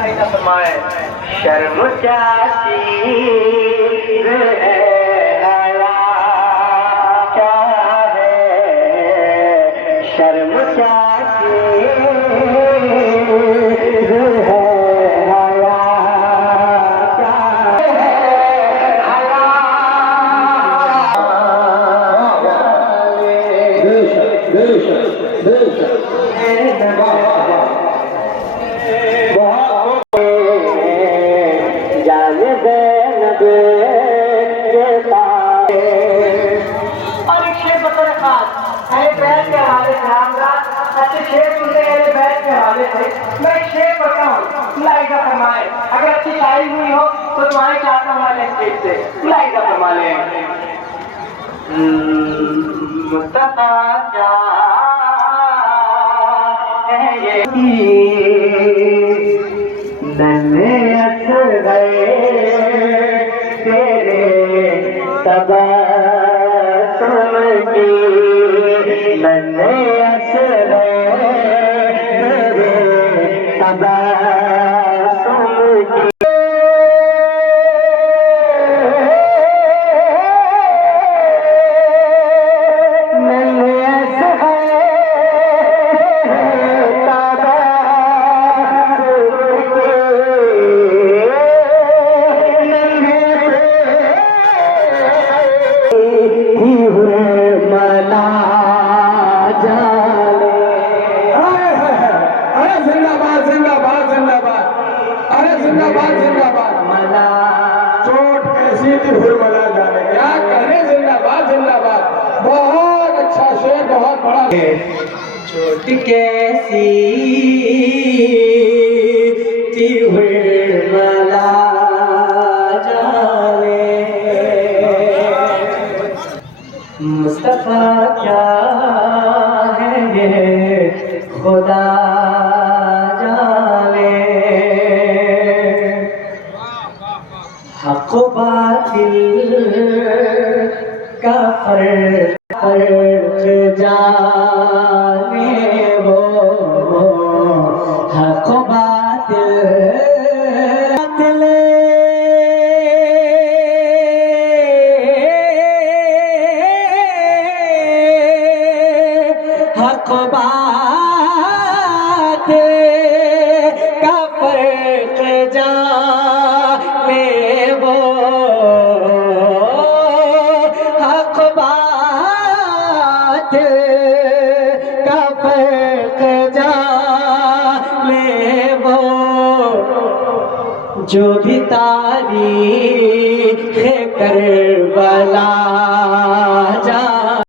फरमाए शर्म क्या चीज़ है, हया क्या है, शर्म क्या चीज़ है, हया क्या है, हया। और एक शेर बता रखा है बैठ के हवाले से अच्छे शेर सुनते हैं बैठ के हवाले से। मैं एक शेर पढ़ता हूँ, लाइका फरमाए अगर अच्छी शायरी हुई हो तो तुम्हारे चाहता हूँ वाले स्टेज से लाइका फरमा ले। मुस्तफा क्या है ये नन्हे असग़र तेरे तबस्सुम की, नन्हे असग़र तेरे तबस्सुम की। जिंदाबाद जिंदाबाद मला चोट कैसी थी हुरमला जाने क्या कहे। जिंदाबाद जिंदाबाद, बहुत अच्छा शेर, बहुत बड़ा। चोट कैसी थी हुरमला जाने, मुस्तफा क्या है ये खुदा हक़ बातिल का फर्क जाने वो, हक़ बातिल हक़ बातिल का फर्क जाने वो, हक़ बातिल का फर्क जाने वो, जो भी तारीख़ करबला